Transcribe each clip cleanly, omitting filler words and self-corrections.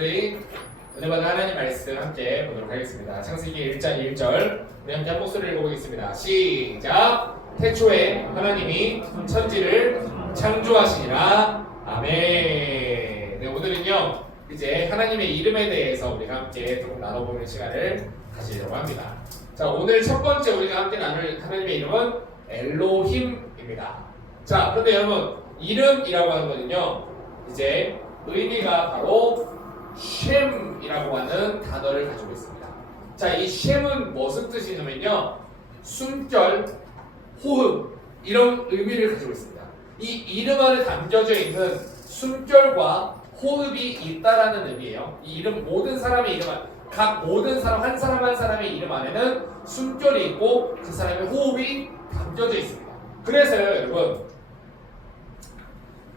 우리 은혜 받은 하나님 말씀 함께 보도록 하겠습니다. 창세기 1장 1절 우리 함께 한 목소리를 읽어보겠습니다. 시작! 태초에 하나님이 천지를 창조하시니라. 아멘. 네, 오늘은요 이제 하나님의 이름에 대해서 우리가 함께 조금 나눠보는 시간을 가지려고 합니다. 자, 오늘 첫 번째 우리가 함께 나눌 하나님의 이름은 엘로힘입니다. 자, 그런데 여러분 이름이라고 하는 거는요 이제 의미가 바로 쉔이라고 하는 단어를 가지고 있습니다. 자, 이 쉔은 무슨 뜻이냐면요 숨결, 호흡 이런 의미를 가지고 있습니다. 이 이름 안에 담겨져 있는 숨결과 호흡이 있다라는 의미예요. 이 이름 모든 사람의 이름 안, 각 모든 사람 한 사람 한 사람의 이름 안에는 숨결이 있고 그 사람의 호흡이 담겨져 있습니다. 그래서요 여러분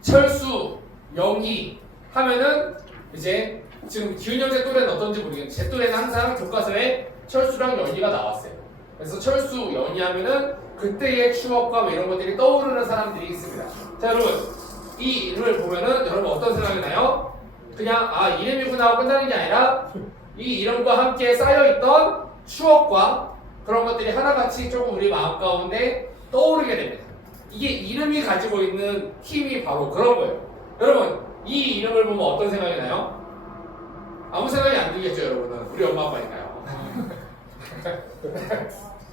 철수, 영희 하면은 이제 지금 기훈 형제 또래는 어떤지 모르겠는데 제 또래는 항상 교과서에 철수랑 연희가 나왔어요. 그래서 철수, 연희 하면은 그때의 추억과 뭐 이런 것들이 떠오르는 사람들이 있습니다. 자 여러분 이 이름을 보면은 여러분 어떤 생각이 나요? 그냥 아 이름이구나 하고 끝나는 게 아니라 이 이름과 함께 쌓여있던 추억과 그런 것들이 하나같이 조금 우리 마음 가운데 떠오르게 됩니다. 이게 이름이 가지고 있는 힘이 바로 그런 거예요. 여러분 이 이름을 보면 어떤 생각이 나요? 아무 생각이 안 들겠죠 여러분은. 우리 엄마 아빠니까요.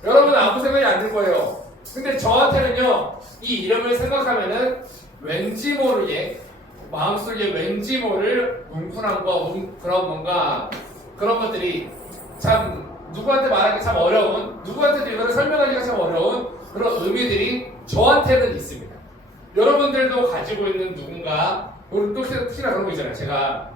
여러분은 아무 생각이 안 들 거예요. 근데 저한테는요 이 이름을 생각하면은 왠지 모르게 마음속에 왠지 모를 뭉클함과 그런 뭔가 그런 것들이 참 누구한테 말하기 참 어려운, 누구한테도 이거를 설명하기가 참 어려운 그런 의미들이 저한테는 있습니다. 여러분들도 가지고 있는 누군가, 우리 또 특히나 그런 거 있잖아요. 제가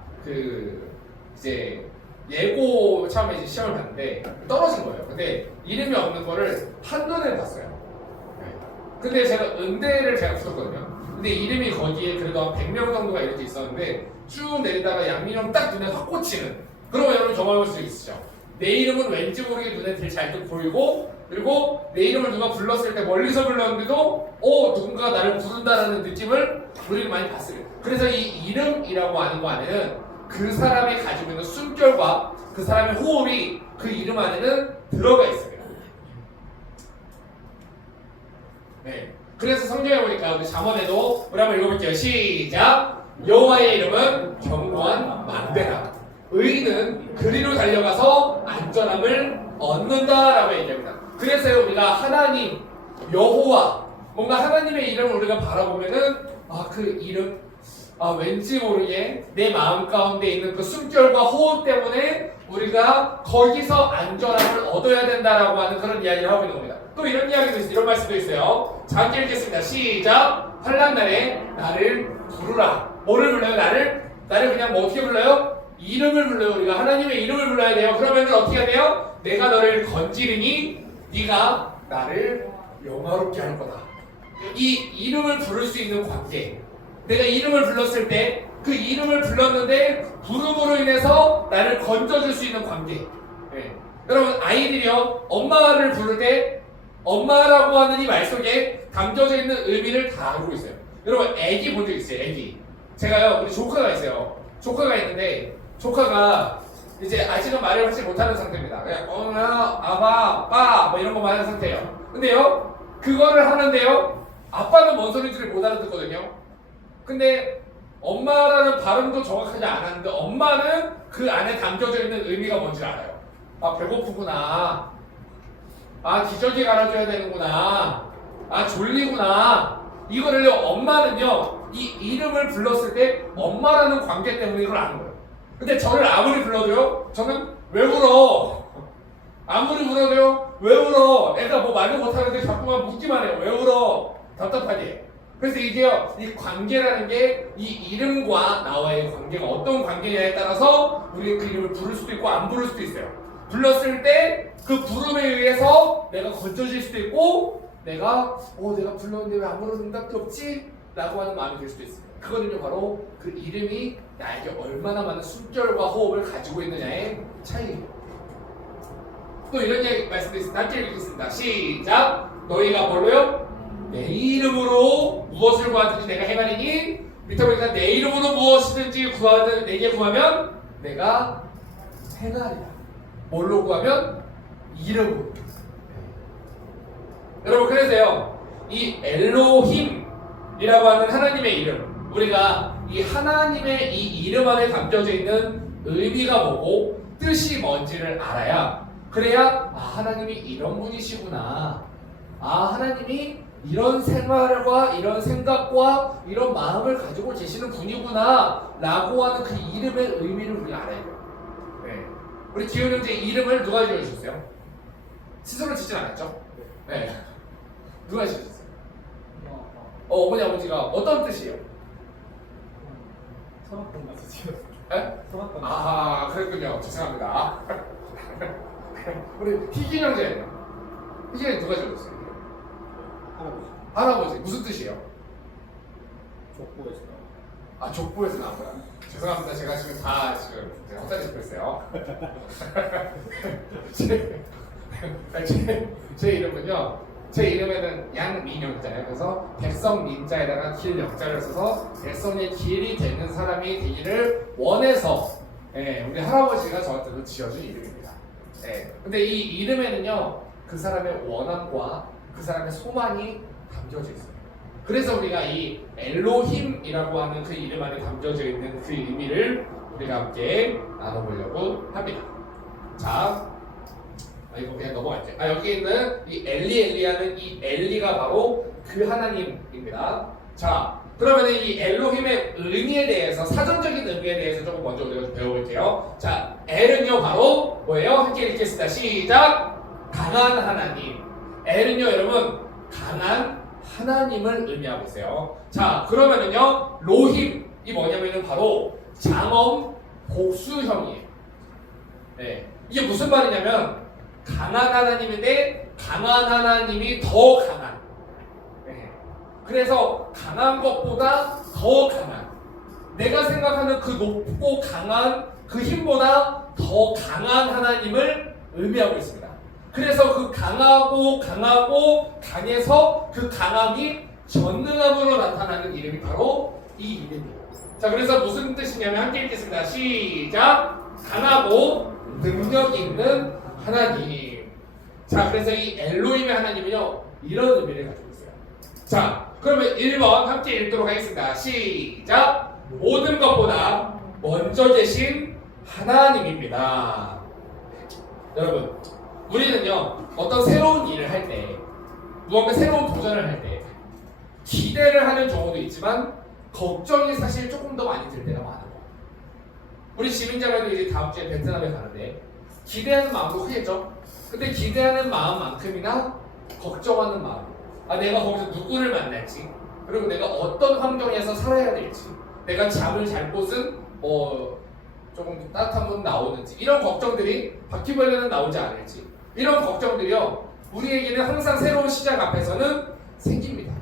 이제 예고 처음에 이제 시험을 봤는데 떨어진 거예요. 근데 이름이 없는 거를 한눈에 봤어요. 근데 제가 응대를 제가 붙었거든요. 근데 이름이 거기에 그래도 한 100명 정도가 이렇게 있었는데 쭉 내리다가 양민영 딱 눈에 확 꽂히는, 그런 거 여러분 경험할 수 있으시죠? 내 이름은 왠지 모르게 눈에 되게 잘 보이고, 그리고 내 이름을 누가 불렀을 때 멀리서 불렀는데도 누군가가 나를 부른다라는 느낌을 우리는 많이 봤습니다. 그래서 이 이름이라고 하는 거 안에는 그 사람이 가지고 있는 숨결과 그 사람의 호흡이 그 이름 안에는 들어가 있습니다. 네. 그래서 성경에 보니까 우리 잠언에도 우리 한번 읽어볼게요. 시작! 여호와의 이름은 견고한 망대다. 의인은 그리로 달려가서 안전함을 얻는다라고 얘기합니다. 그래서 우리가 하나님, 여호와, 뭔가 하나님의 이름을 우리가 바라보면은 그 이름, 왠지 모르게 내 마음 가운데 있는 그 숨결과 호흡 때문에 우리가 거기서 안전함을 얻어야 된다라고 하는 그런 이야기를 하고 있는 겁니다. 또 이런 이야기도 있어요. 이런 말씀도 있어요. 자, 함께 읽겠습니다. 시작! 환난날에 나를 부르라. 뭐를 불러요? 나를 그냥 뭐 어떻게 불러요? 이름을 불러요. 우리가 하나님의 이름을 불러야 돼요. 그러면 어떻게 해야 돼요? 내가 너를 건지르니 네가 나를 영화롭게 할 거다. 이 이름을 부를 수 있는 관계, 내가 이름을 불렀을 때 그 이름을 불렀는데 부름으로 인해서 나를 건져줄 수 있는 관계. 네. 여러분 아이들이요 엄마를 부를 때 엄마라고 하는 이 말 속에 담겨져 있는 의미를 다 알고 있어요. 여러분 애기 본 적 있어요? 애기. 제가요 우리 조카가 있어요. 조카가 있는데 조카가 이제 아직은 말을 하지 못하는 상태입니다. 그냥 아빠, 빠 뭐 이런 거만 하는 상태예요. 근데요 그거를 하는데요 아빠는 뭔 소리인지를 못 알아듣거든요. 근데 엄마라는 발음도 정확하게 안 하는데 엄마는 그 안에 담겨져 있는 의미가 뭔지 알아요. 배고프구나. 기저귀 갈아줘야 되는구나. 졸리구나. 이거를요 엄마는요 이 이름을 불렀을 때 엄마라는 관계 때문에 이걸 아는 거예요. 근데 저를 아무리 불러도요 저는 왜 울어? 아무리 불러도요 왜 울어? 애가 뭐 말도 못하는데 자꾸만 묻기만 해요. 왜 울어? 답답하게. 그래서 이게요 이 관계라는 게 이 이름과 나와의 관계가 어떤 관계냐에 따라서 우리 그 이름을 부를 수도 있고 안 부를 수도 있어요. 불렀을 때 그 부름에 의해서 내가 건져질 수도 있고, 내가 불렀는데 왜 아무런 응답도 없지? 라고 하는 마음이 들 수도 있습니다. 그거는요 바로 그 이름이 나에게 얼마나 많은 숨결과 호흡을 가지고 있느냐의 차이입니다. 또 이런 이야기 말씀도 있습니다. 함께 읽겠습니다. 시작! 너희가 뭘로요? 내 이름으로 무엇을 구하든지 내가 행하리니, 밑에 보니까 내 이름으로 무엇이든지 내게 구하면 내가 행하리라. 뭘로 구하면? 이름으로. 여러분, 그래서요, 이 엘로힘이라고 하는 하나님의 이름, 우리가 이 하나님의 이 이름 안에 담겨져 있는 의미가 뭐고 뜻이 뭔지를 알아야, 그래야 하나님이 이런 분이시구나, 하나님이 이런 생활과 이런 생각과 이런 마음을 가지고 계시는 분이구나 라고 하는 그 이름의 의미를 우리가 알아야 돼요. 네. 우리 기훈 형제 이름을 누가 지어주셨어요? 스스로 짓진 않았죠? 네. 누가 지어주셨어요? 어머니 아버지가 어떤 뜻이에요? 성악관 가서 지었어요. 네? 성악관. 그랬군요. 죄송합니다. 우리 희균 형제, 희균 형제 누가 지어줬어요? 할아버지. 할아버지. 무슨 뜻이에요? 족보에서. 족보에서 나온 거야. 죄송합니다. 제가 지금 다 헛다리 짚고 있어요. 제 이름은요, 제 이름에는 양민영자예요. 그래서 백성민자에다가 길 역자를 써서 백성의 길이 되는 사람이 되기를 원해서, 우리 할아버지가 저한테도 지어준 이름입니다. 근데 이 이름에는요, 그 사람의 원함과 그 사람의 소망이 담겨져 있어요. 그래서 우리가 이 엘로힘이라고 하는 그 이름 안에 담겨져 있는 그 의미를 우리가 함께 나눠보려고 합니다. 자, 이거 그냥 넘어갈게요. 여기 있는 이 엘리하는 이 엘리가 바로 그 하나님입니다. 자, 그러면 이 엘로힘의 의미에 대해서, 사전적인 의미에 대해서 조금 먼저 우리가 배워볼게요. 자, 엘은요 바로 뭐예요? 함께 읽겠습니다. 시작! 강한 하나님. 엘은요 여러분, 강한 하나님을 의미하고 있어요. 자, 그러면은요 로힘이 뭐냐면은 바로 장엄 복수형이에요. 이게 무슨 말이냐면, 강한 하나님인데 강한 하나님이 더 강한. 그래서 강한 것보다 더 강한, 내가 생각하는 그 높고 강한 그 힘보다 더 강한 하나님을 의미하고 있습니다. 그래서 그 강하고 강해서 그 강함이 전능함으로 나타나는 이름이 바로 이 이름이에요. 자, 그래서 무슨 뜻이냐면 함께 읽겠습니다. 시작! 강하고 능력 있는 하나님. 자, 그래서 이 엘로힘의 하나님은요 이런 의미를 가지고 있어요. 자, 그러면 1번 함께 읽도록 하겠습니다. 시작! 모든 것보다 먼저 계신 하나님입니다. 여러분, 우리는요 어떤 새로운 일을 할 때, 무언가 새로운 도전을 할 때 기대를 하는 경우도 있지만 걱정이 사실 조금 더 많이 들 때가 많아요. 우리 지민자매도 이제 다음 주에 베트남에 가는데 기대하는 마음도 크겠죠? 근데 기대하는 마음만큼이나 걱정하는 마음, 내가 거기서 누구를 만날지, 그리고 내가 어떤 환경에서 살아야 될지, 내가 잠을 잘 곳은 조금 따뜻한 문 나오는지, 이런 걱정들이, 바퀴벌레는 나오지 않을지, 이런 걱정들이요 우리에게는 항상 새로운 시작 앞에서는 생깁니다.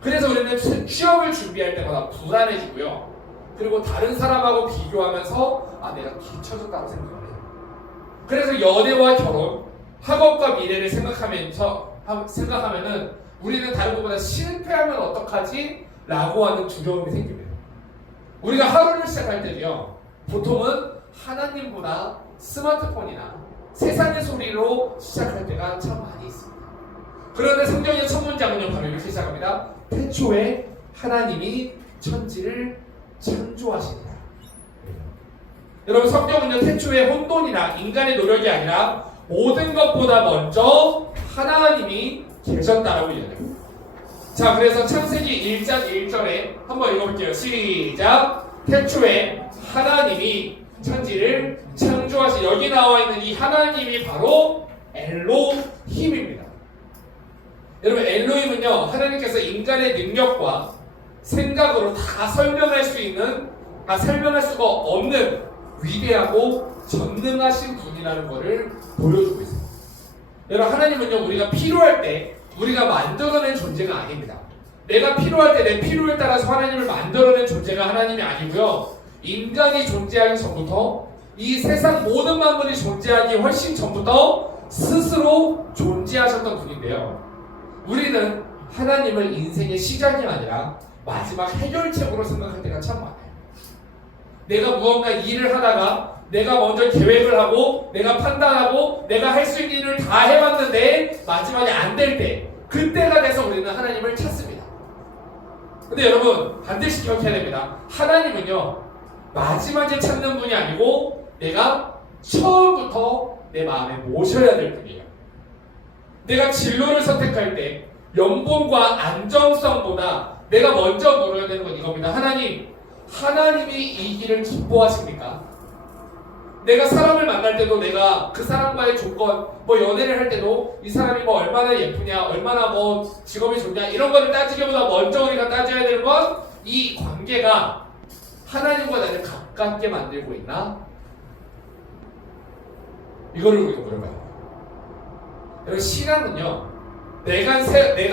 그래서 우리는 취업을 준비할 때마다 불안해지고요, 그리고 다른 사람하고 비교하면서 내가 뒤처졌다고 생각을 해요. 그래서 연애와 결혼, 학업과 미래를 생각하면은 우리는 다른 것보다 실패하면 어떡하지? 라고 하는 두려움이 생깁니다. 우리가 하루를 시작할 때도요 보통은 하나님보다 스마트폰이나 세상의 소리로 시작할 때가 참 많이 있습니다. 그런데 성경의 첫 문장은요 바로 이렇게 시작합니다. 태초에 하나님이 천지를 창조하신다. 여러분, 성경은요 태초에 혼돈이나 인간의 노력이 아니라 모든 것보다 먼저 하나님이 계셨다라고 이야기합니다. 자, 그래서 창세기 1장 1절에 한번 읽어볼게요. 시작! 태초에 하나님이 천지를 창조하신, 여기 나와 있는 이 하나님이 바로 엘로힘입니다. 여러분, 엘로힘은요 하나님께서 인간의 능력과 생각으로 다 설명할 수 있는, 다 설명할 수가 없는 위대하고 전능하신 분이라는 것을 보여주고 있습니다. 여러분, 하나님은요 우리가 필요할 때 우리가 만들어낸 존재가 아닙니다. 내가 필요할 때 내 필요에 따라서 하나님을 만들어낸 존재가 하나님이 아니고요, 인간이 존재하기 전부터, 이 세상 모든 만물이 존재하기 훨씬 전부터 스스로 존재하셨던 분인데요, 우리는 하나님을 인생의 시작이 아니라 마지막 해결책으로 생각할 때가 참 많아요. 내가 무언가 일을 하다가 내가 먼저 계획을 하고 내가 판단하고 내가 할 수 있는 일을 다 해봤는데 마지막에 안 될 때 그때가 돼서 우리는 하나님을 찾습니다. 근데 여러분 반드시 기억해야 됩니다. 하나님은요 마지막에 찾는 분이 아니고 내가 처음부터 내 마음에 모셔야 될 분이에요. 내가 진로를 선택할 때 연봉과 안정성보다 내가 먼저 물어야 되는 건 이겁니다. 하나님이 이 길을 기뻐하십니까? 내가 사람을 만날 때도 내가 그 사람과의 조건, 뭐 연애를 할 때도 이 사람이 뭐 얼마나 예쁘냐, 얼마나 뭐 직업이 좋냐 이런 거를 따지기보다 먼저 우리가 따져야 되는 건 이 관계가 하나님과 나를 가깝게 만들고 있나? 이거를 우리가 물어봐야 돼요. 여러분 신앙은요 내가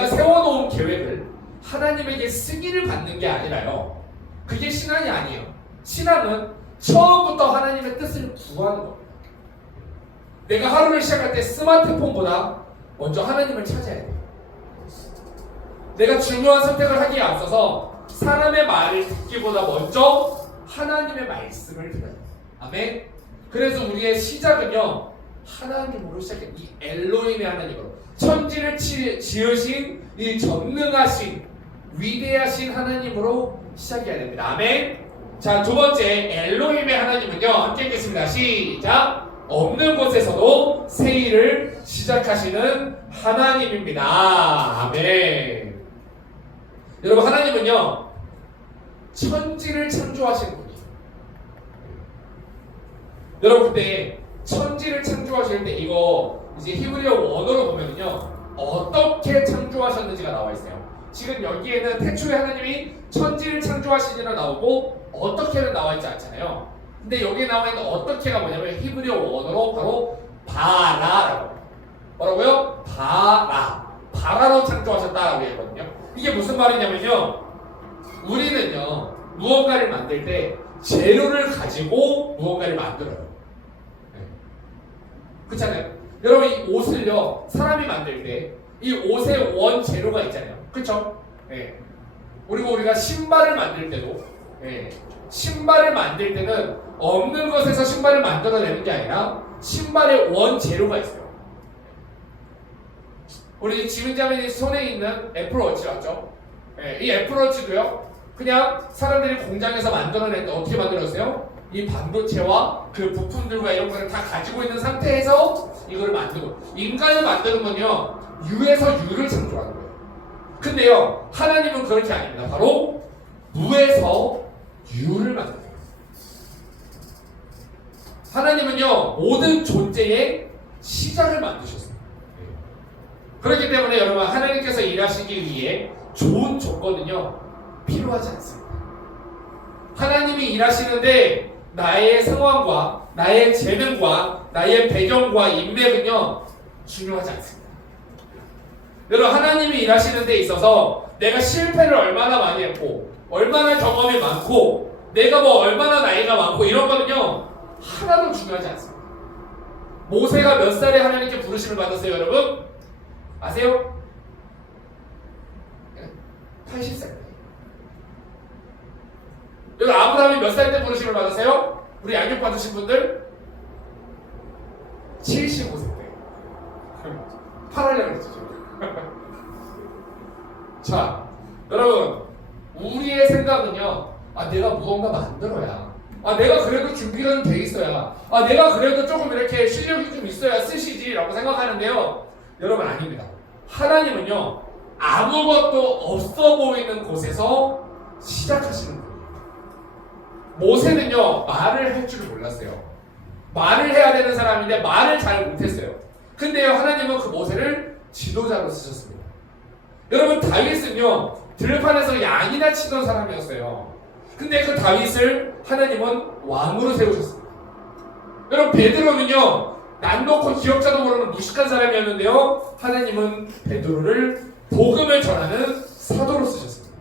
세워놓은 계획을 하나님에게 승인을 받는 게 아니라요 그게 신앙이 아니에요. 신앙은 처음부터 하나님의 뜻을 구하는 겁니다. 내가 하루를 시작할 때 스마트폰보다 먼저 하나님을 찾아야 돼요. 내가 중요한 선택을 하기에 앞서서 사람의 말을 듣기보다 먼저 하나님의 말씀을 들어야 돼요. 아멘. 그래서 우리의 시작은요 하나님으로 시작해요. 이 엘로힘의 하나님으로 천지를 지으신 이 전능하신 위대하신 하나님으로 시작해야 됩니다. 아멘. 자, 두 번째 엘로힘의 하나님은요 함께 읽겠습니다. 시작. 없는 곳에서도 새 일을 시작하시는 하나님입니다. 아멘. 여러분 하나님은요 천지를 창조하신 분이에요. 여러분 그때 천지를 창조하실 때 이거 이제 히브리어 원어로 보면요 어떻게 창조하셨는지가 나와 있어요. 지금 여기에는 태초에 하나님이 천지를 창조하시니라 나오고 어떻게는 나와 있지 않잖아요. 근데 여기에 나와 있는 어떻게가 뭐냐면 히브리어 원어로 바로 바라라고. 뭐라고요? 바라로 창조하셨다라고 했거든요. 이게 무슨 말이냐면요 우리는요 무언가를 만들 때 재료를 가지고 무언가를 만들어요. 그렇잖아요. 여러분 이 옷을요 사람이 만들 때 이 옷의 원 재료가 있잖아요. 그렇죠? 네. 그리고 우리가 신발을 만들 때도 신발을 만들 때는 없는 것에서 신발을 만들어내는 게 아니라 신발의 원 재료가 있어요. 우리 지민자매님 손에 있는 애플워치 맞죠? 이 애플워치도요 그냥 사람들이 공장에서 만들어낼 때 어떻게 만들었어요? 이 반도체와 그 부품들과 이런 거를 다 가지고 있는 상태에서 이거를 만들고 인간을 만드는 건요 유에서 유를 창조하는 거예요. 근데요 하나님은 그렇게 아닙니다. 바로 무에서 유를 만드는 거예요. 하나님은요 모든 존재의 시작을 만드셨어요. 그렇기 때문에 여러분 하나님께서 일하시기 위해 좋은 조건은요 필요하지 않습니다. 하나님이 일하시는데 나의 상황과 나의 재능과 나의 배경과 인맥은요 중요하지 않습니다. 여러분 하나님이 일하시는 데 있어서 내가 실패를 얼마나 많이 했고 얼마나 경험이 많고 내가 뭐 얼마나 나이가 많고 이런 거는요 하나도 중요하지 않습니다. 모세가 몇 살에 하나님께 부르심을 받았어요 여러분? 아세요? 80살. 여기 아브라함이 몇 살 때 부르심을 받았어요? 우리 양육 받으신 분들? 75세 때. 8하려고 했죠. 자, 여러분 우리의 생각은요 내가 무언가 만들어야 내가 그래도 준비는 돼 있어야 내가 그래도 조금 이렇게 실력이 좀 있어야 쓰시지 라고 생각하는데요 여러분 아닙니다. 하나님은요 아무것도 없어 보이는 곳에서 시작하시는 거예요. 모세는요 말을 할 줄 몰랐어요. 말을 해야 되는 사람인데 말을 잘 못했어요. 근데요 하나님은 그 모세를 지도자로 쓰셨습니다. 여러분 다윗은요 들판에서 양이나 치던 사람이었어요. 근데 그 다윗을 하나님은 왕으로 세우셨습니다. 여러분 베드로는요 난 놓고 기억자도 모르는 무식한 사람이었는데요 하나님은 베드로를 복음을 전하는 사도로 쓰셨습니다.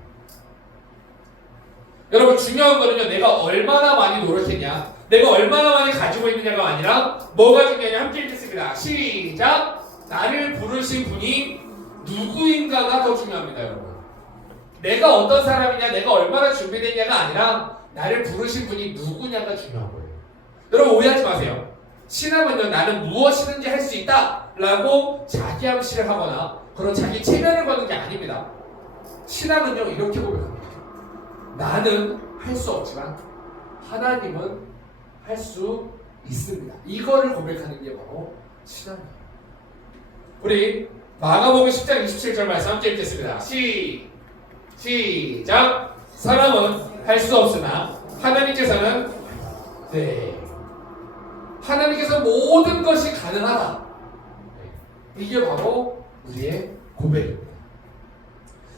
여러분 중요한 거는요 내가 얼마나 많이 노력했냐 내가 얼마나 많이 가지고 있느냐가 아니라 뭐가 중요하냐 함께 읽겠습니다. 시작. 나를 부르신 분이 누구인가가 더 중요합니다. 여러분 내가 어떤 사람이냐 내가 얼마나 준비됐냐가 아니라 나를 부르신 분이 누구냐가 중요한 거예요. 여러분 오해하지 마세요. 신앙은요, 나는 무엇이든지 할 수 있다 라고 자기암시를 하거나 그런 자기 체면을 거는 게 아닙니다. 신앙은요, 이렇게 고백합니다. 나는 할 수 없지만 하나님은 할 수 있습니다. 이거를 고백하는 게 바로 신앙이에요. 우리 마가복음 10장 27절 말씀 함께 읽겠습니다. 시작. 사람은 할 수 없으나 하나님께서는 하나님께서 모든 것이 가능하다. 이게 바로 우리의 고백입니다.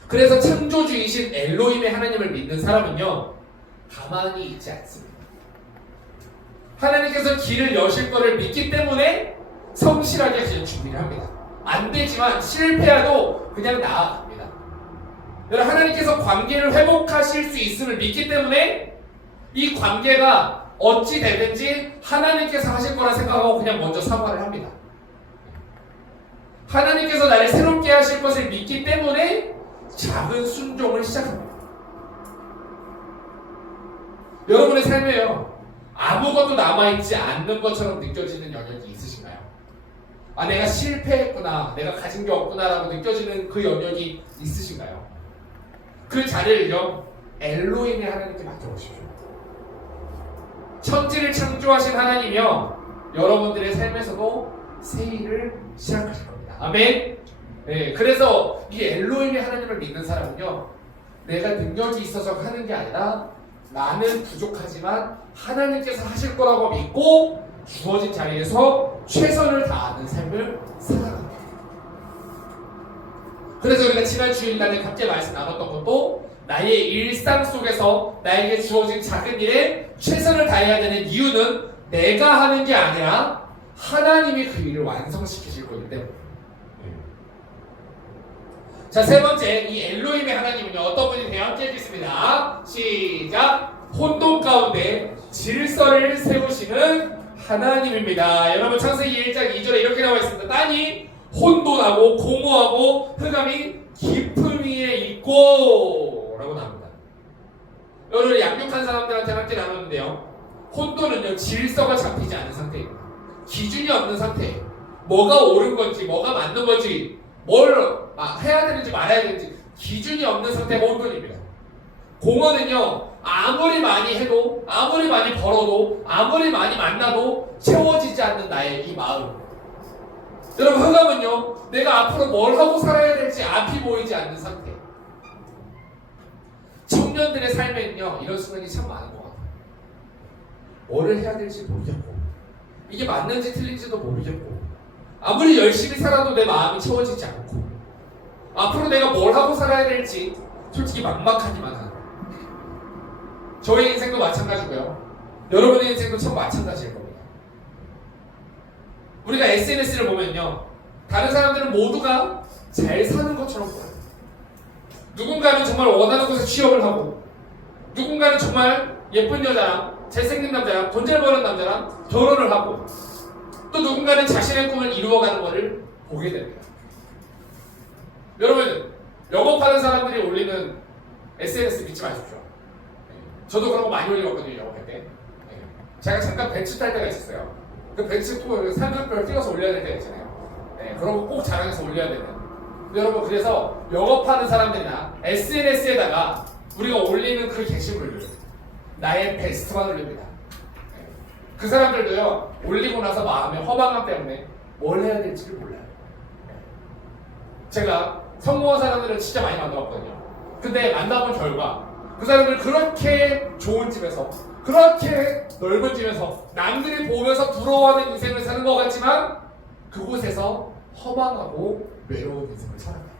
그래서 창조주이신 엘로힘의 하나님을 믿는 사람은요, 가만히 있지 않습니다. 하나님께서 길을 여실 것을 믿기 때문에 성실하게 그냥 준비를 합니다. 안 되지만 실패해도 그냥 나아갑니다. 여러분, 하나님께서 관계를 회복하실 수 있음을 믿기 때문에 이 관계가 어찌 되든지 하나님께서 하실 거라 생각하고 그냥 먼저 사과를 합니다. 하나님께서 나를 새롭게 하실 것을 믿기 때문에 작은 순종을 시작합니다. 여러분의 삶에요, 아무것도 남아있지 않는 것처럼 느껴지는 영역이 있으신가요? 아, 내가 실패했구나, 내가 가진 게 없구나 라고 느껴지는 그 영역이 있으신가요? 그 자리를요, 엘로힘의 하나님께 맡겨보십시오. 천지를 창조하신 하나님이요, 여러분들의 삶에서도 새 일을 시작하실 겁니다. 아멘. 네, 그래서 이 엘로힘의 하나님을 믿는 사람은요, 내가 능력이 있어서 하는 게 아니라 나는 부족하지만 하나님께서 하실 거라고 믿고 주어진 자리에서 최선을 다하는 삶을 살아갑니다. 그래서 우리가 지난 주일날에 함께 말씀 나눴던 것도 나의 일상 속에서 나에게 주어진 작은 일에 최선을 다해야 되는 이유는 내가 하는 게 아니라 하나님이 그 일을 완성시키실 거기 때문에. 자, 세 번째, 이 엘로힘의 하나님은요, 어떤 분이세요? 함께 읽겠습니다. 시작. 혼돈 가운데 질서를 세우시는 하나님입니다. 여러분, 창세기 1장 2절에 이렇게 나와 있습니다. 땅이 혼돈하고 공허하고 흑암이 깊은 위에 있고 라고 나옵니다. 여러분, 양육한 사람들한테 함께 나눴는데요, 혼돈은요, 질서가 잡히지 않은 상태입니다. 기준이 없는 상태예요. 뭐가 옳은 건지 뭐가 맞는 건지 뭘 해야 되는지 말아야 되는지 기준이 없는 상태가 혼돈입니다. 공허는요, 아무리 많이 해도 아무리 많이 벌어도 아무리 많이 만나도 채워지지 않는 나의 이 마음. 여러분, 흑암은요, 내가 앞으로 뭘 하고 살아야 될지 앞이 보이지 않는 상태. 청년들의 삶에는요, 이런 순간이 참 많은 것 같아요. 뭐를 해야 될지 모르겠고 이게 맞는지 틀린지도 모르겠고 아무리 열심히 살아도 내 마음이 채워지지 않고 앞으로 내가 뭘 하고 살아야 될지 솔직히 막막하기만 하는, 저의 인생도 마찬가지고요, 여러분의 인생도 참 마찬가지일 겁니다. 우리가 SNS를 보면요, 다른 사람들은 모두가 잘 사는 것처럼 보여요. 누군가는 정말 원하는 곳에 취업을 하고 누군가는 정말 예쁜 여자랑 잘생긴 남자랑 돈 잘 버는 남자랑 결혼을 하고 또 누군가는 자신의 꿈을 이루어가는 것을 보게 됩니다. 여러분, 영업하는 사람들이 올리는 SNS 믿지 마십시오. 저도 그런 거 많이 올리거든요, 영업할 때. 제가 잠깐 벤츠 탈 때가 있었어요. 그 벤츠 또 상급별 띄워서 올려야 될 때가 있잖아요. 그런 거 꼭 자랑해서 올려야 되는. 여러분, 그래서 영업하는 사람들이나 SNS에다가 우리가 올리는 그 게시물을 나의 베스트만 올립니다. 그 사람들도요, 올리고 나서 마음의 허망함 때문에 뭘 해야 될지를 몰라요. 제가 성공한 사람들을 진짜 많이 만나봤거든요. 근데 만나본 결과 그 사람들 그렇게 좋은 집에서 그렇게 넓은 집에서 남들이 보면서 부러워하는 인생을 사는 것 같지만 그곳에서 허망하고 외로운 인생을 살아가요.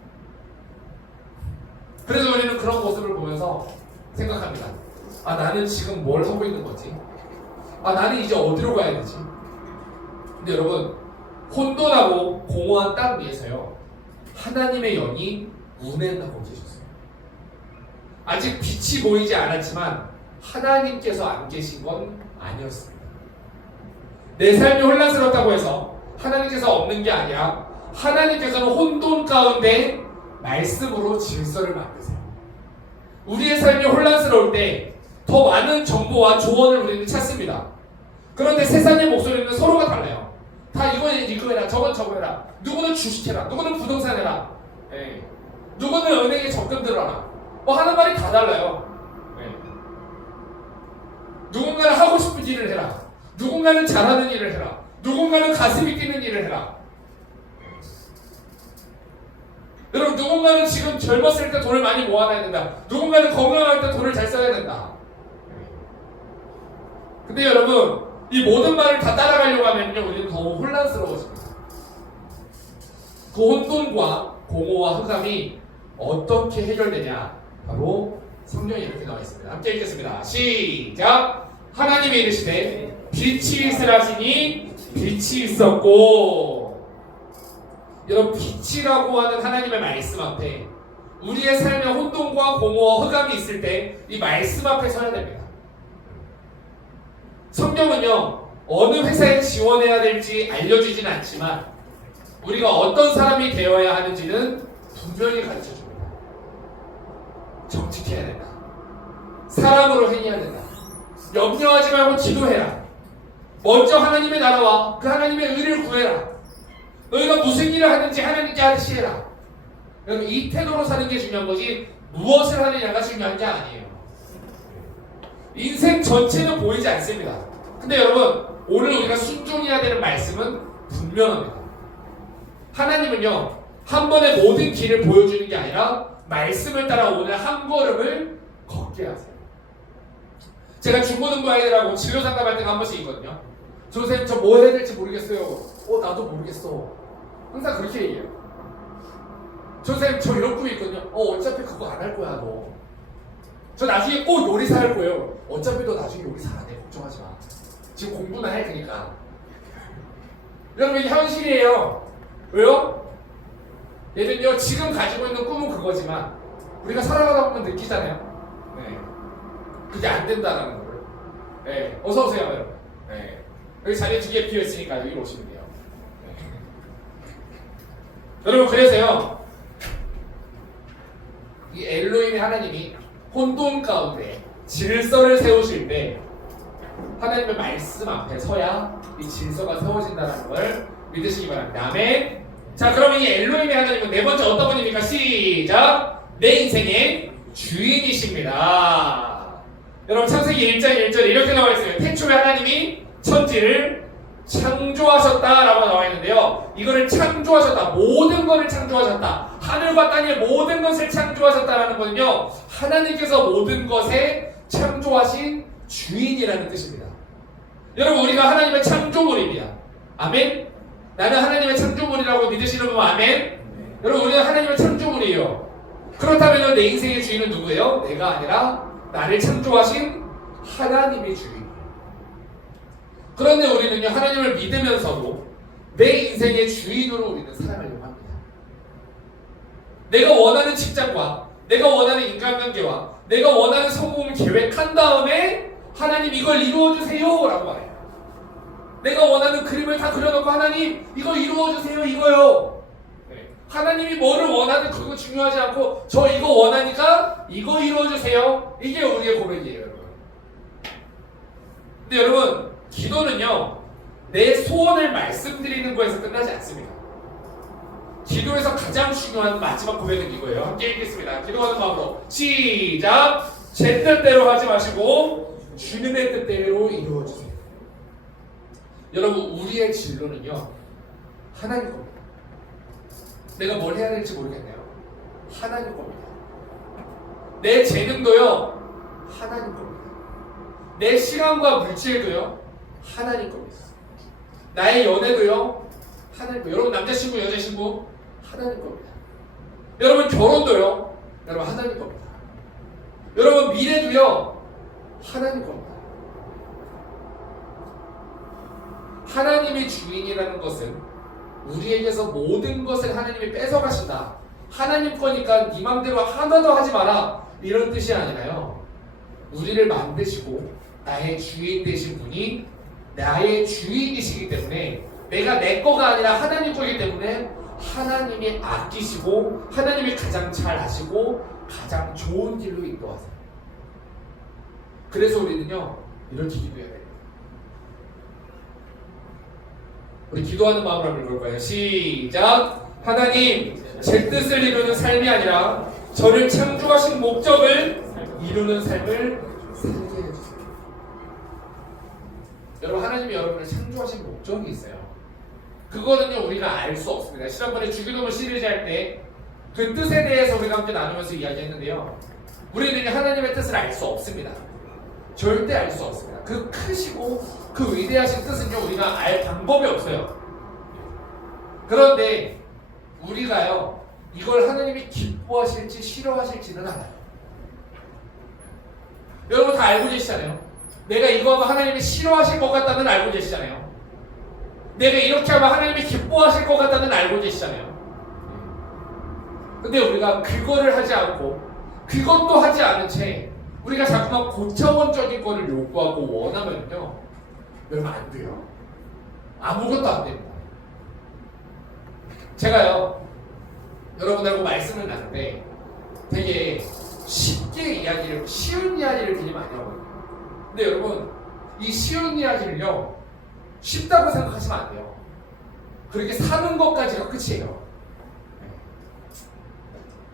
그래서 우리는 그런 모습을 보면서 생각합니다. 아, 나는 지금 뭘 하고 있는 거지? 아, 나는 이제 어디로 가야 되지? 근데 여러분, 혼돈하고 공허한 땅 위에서요, 하나님의 영이 운행하고 계셨어요. 아직 빛이 보이지 않았지만 하나님께서 안 계신 건 아니었습니다. 내 삶이 혼란스럽다고 해서 하나님께서 없는 게 아니라 하나님께서는 혼돈 가운데 말씀으로 질서를 만드세요. 우리의 삶이 혼란스러울 때 더 많은 정보와 조언을 우리는 찾습니다. 그런데 세상의 목소리는 서로가 달라요. 다 이거 해라, 저건 저거 해라. 누구는 주식해라, 누구는 부동산 해라. 예. 누구는 은행에 적금 들어라. 뭐 하는 말이 다 달라요. 예. 누군가는 하고 싶은 일을 해라. 누군가는 잘하는 일을 해라. 누군가는 가슴이 뛰는 일을 해라. 여러분, 누군가는 지금 젊었을 때 돈을 많이 모아놔야 된다. 누군가는 건강할 때 돈을 잘 써야 된다. 근데 여러분, 이 모든 말을 다 따라가려고 하면요, 우리는 더욱 혼란스러워집니다. 그 혼돈과 공허와 흑암이 어떻게 해결되냐? 바로 성경에 이렇게 나와 있습니다. 함께 읽겠습니다. 시작! 하나님이 이르시되 빛이 있으라시니 빛이 있었고. 여러분, 빛이라고 하는 하나님의 말씀 앞에 우리의 삶에 혼돈과 공허와 흑암이 있을 때 이 말씀 앞에 서야 됩니다. 성경은요, 어느 회사에 지원해야 될지 알려주진 않지만 우리가 어떤 사람이 되어야 하는지는 분명히 가르쳐줍니다. 정직해야 된다. 사랑으로 행해야 된다. 염려하지 말고 기도해라. 먼저 하나님의 나라와 그 하나님의 의를 구해라. 너희가 무슨 일을 하는지 하나님께 하듯이 해라. 여러분, 이 태도로 사는 게 중요한 거지 무엇을 하느냐가 중요한 게 아니에요. 인생 전체는 보이지 않습니다. 근데 여러분, 오늘 우리가 순종해야 되는 말씀은 분명합니다. 하나님은요, 한 번에 모든 길을 보여주는 게 아니라 말씀을 따라 오늘 한 걸음을 걷게 하세요. 제가 중고등부 아이들하고 진로 상담할 때가 한 번씩 있거든요. 선생님, 저 뭐 해야 될지 모르겠어요. 나도 모르겠어. 항상 그렇게 얘기해요. 선생님, 저 이런 꿈이 있거든요. 어차피 그거 안 할 거야, 너. 저 나중에 꼭 요리사 할 거예요. 어차피 너 나중에 요리사 안 해. 걱정하지 마. 지금 공부나 할 테니까. 여러분, 이게 현실이에요. 왜요? 얘는요, 지금 가지고 있는 꿈은 그거지만 우리가 살아가다 보면 느끼잖아요. 네. 그게 안 된다는 거를. 네. 어서 오세요, 여러분. 네. 여기 자리 2개 비어 있으니까 여기로 오시면 돼요. 네. 여러분, 그래서요, 이 엘로힘의 하나님이 혼돈 가운데 질서를 세우실 때 하나님의 말씀 앞에 서야 이 질서가 세워진다는 걸 믿으시기 바랍니다. 아멘. 자, 그럼 이 엘로힘의 하나님은 네 번째 어떤 분입니까? 시작! 내 인생의 주인이십니다. 여러분, 창세기 1장 1절에 이렇게 나와 있어요. 태초에 하나님이 천지를 창조하셨다라고 나와 있는데요. 이거를 창조하셨다, 모든 것을 창조하셨다, 하늘과 땅의 모든 것을 창조하셨다라는 거는요, 하나님께서 모든 것에 창조하신 주인이라는 뜻입니다. 여러분, 우리가 하나님의 창조물입니다. 아멘? 나는 하나님의 창조물이라고 믿으시는 분 아멘? 여러분, 우리는 하나님의 창조물이에요. 그렇다면 내 인생의 주인은 누구예요? 내가 아니라 나를 창조하신 하나님의 주인. 그런데 우리는요, 하나님을 믿으면서도 내 인생의 주인으로 우리는 살아가려고 합니다. 내가 원하는 직장과 내가 원하는 인간관계와 내가 원하는 성공을 계획한 다음에 하나님 이걸 이루어주세요 라고 말해요. 내가 원하는 그림을 다 그려놓고 하나님 이거 이루어주세요 이거요. 네. 하나님이 뭐를 원하는 그거 중요하지 않고 저 이거 원하니까 이거 이루어주세요. 이게 우리의 고백이에요, 여러분. 근데 여러분, 기도는요, 내 소원을 말씀드리는 거에서 끝나지 않습니다. 기도에서 가장 중요한 마지막 고백은 이거예요. 함께 읽겠습니다. 기도하는 마음으로 시작! 제 뜻대로 하지 마시고 주님의 뜻대로 이루어주세요. 여러분, 우리의 진로는요, 하나님 겁니다. 내가 뭘 해야 될지 모르겠네요. 하나님 겁니다. 내 재능도요, 하나님 겁니다. 내 시간과 물질도요, 하나님 겁니다. 나의 연애도요, 하나님 겁니다. 여러분, 남자친구, 여자친구, 하나님 겁니다. 여러분, 결혼도요, 여러분, 하나님 겁니다. 여러분, 미래도요, 하나님 겁니다. 하나님이 주인이라는 것은 우리에게서 모든 것을 하나님이 뺏어가신다. 하나님 거니까 네 맘대로 하나도 하지 마라. 이런 뜻이 아니라요. 우리를 만드시고 나의 주인 되신 분이 나의 주인이시기 때문에 내가 내 거가 아니라 하나님 거기 때문에 하나님이 아끼시고 하나님이 가장 잘 아시고 가장 좋은 길로 인도하세요. 그래서 우리는요, 이렇게 기도해야 돼요. 우리 기도하는 마음으로 한번 읽어볼까요? 시작. 하나님, 제 뜻을 이루는 삶이 아니라 저를 창조하신 목적을 이루는 삶을 살게 해주세요. 여러분, 하나님이 여러분을 창조하신 목적이 있어요. 그거는요 우리가 알 수 없습니다. 지난번에 주기도문 시리즈 할 때 그 뜻에 대해서 우리가 함께 나누면서 이야기했는데요. 우리는 하나님의 뜻을 알 수 없습니다. 절대 알 수 없습니다. 그 크시고 그 위대하신 뜻은요 우리가 알 방법이 없어요. 그런데 우리가요 이걸 하나님이 기뻐하실지 싫어하실지는 알아요. 여러분 다 알고 계시잖아요. 내가 이거 하면 하나님이 싫어하실 것 같다는 알고 계시잖아요. 내가 이렇게 하면 하나님이 기뻐하실 것 같다는 알고 계시잖아요. 근데 우리가 그거를 하지 않고 그것도 하지 않은 채 우리가 자꾸만 고차원적인 거를 요구하고 원하면요 여러분 안 돼요. 아무것도 안 됩니다. 제가요 여러분들하고 말씀을 나누는데 되게 쉽게 이야기를 쉬운 이야기를 되게 많이 하거든요. 근데 여러분 이 쉬운 이야기를요 쉽다고 생각하시면 안 돼요. 그렇게 사는 것까지가 끝이에요.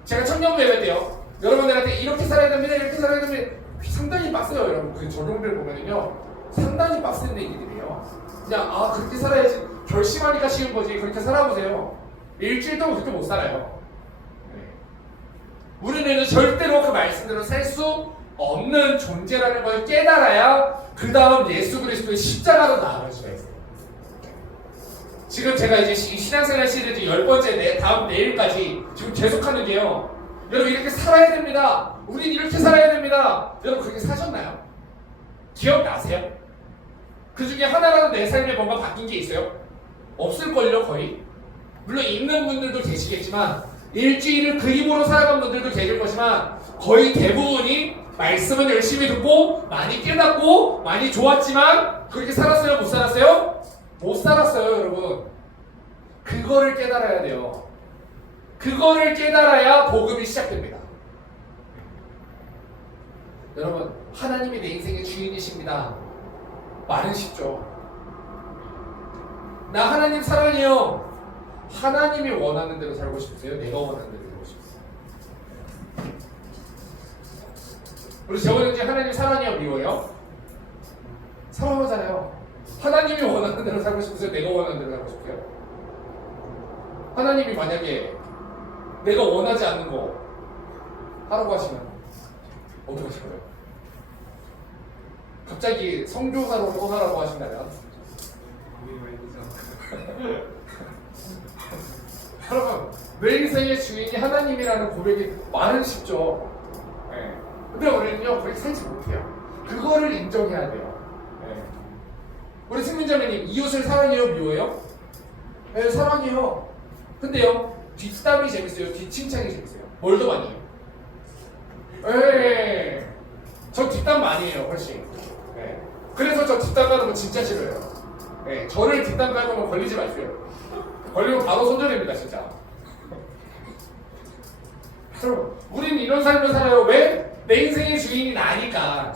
제가 청년부 예배 때요 여러분들한테 이렇게 살아야 됩니다 이렇게 살아야 됩니다 상당히 빡세요. 여러분 그 적용들 보면은요 상당히 빡센 얘기들이에요. 그냥 그렇게 살아야지 결심하니까 쉬운 거지 그렇게 살아보세요. 일주일 동안 그렇게 못 살아요. 우리는 절대로 그 말씀대로 살 수 없는 존재라는 걸 깨달아야 그 다음 예수 그리스도의 십자가로 나아갈 수가 있어요. 지금 제가 이제 신앙생활 시리즈 10번째 다음 내일까지 지금 계속하는 게요. 여러분 이렇게 살아야 됩니다. 우린 이렇게 살아야 됩니다. 여러분 그렇게 사셨나요? 기억나세요? 그 중에 하나라도 내 삶에 뭔가 바뀐 게 있어요? 없을걸요 거의? 물론 있는 분들도 계시겠지만 일주일을 그 힘으로 살아간 분들도 계실 거지만 거의 대부분이 말씀은 열심히 듣고 많이 깨닫고 많이 좋았지만 그렇게 살았어요? 못 살았어요? 못 살았어요. 여러분 그거를 깨달아야 돼요. 그거를 깨달아야 복음이 시작됩니다. 여러분 하나님이 내 인생의 주인이십니다. 말은 쉽죠. 나 하나님 사랑해요. 하나님이 원하는 대로 살고 싶으세요? 내가 원하는 대로 살고 싶으세요? 우리 저번에 하나님 사랑해요? 미워요? 사랑하잖아요. 하나님이 원하는 대로 살고 싶으세요? 내가 원하는 대로 살고 싶으세요? 하나님이 만약에 내가 원하지 않는 거 하라고 하시면 어떻게 하실 거예요? 갑자기 성교사로 떠나라고 하신다면 여러분 내 인생의 주인이 하나님이라는 고백이 말은 쉽죠. 네. 근데 우리는요 그렇게 살지 못해요. 그거를 인정해야 돼요. 네. 우리 승민자매님 이웃을 사랑해요? 미워해요? 네 사랑해요. 근데요 뒷담이 재밌어요? 뒷칭찬이 재밌어요? 뭘 더 많이 해요? 네. 저 뒷담 많이 해요 훨씬. 네. 그래서 저 뒷담 가는 거 진짜 싫어요. 네. 저를 뒷담 갈 거면 걸리지 마세요. 걸리면 바로 손절입니다 진짜. 여러분 우리는 이런 삶을 살아요. 왜? 내 인생의 주인이 나니까.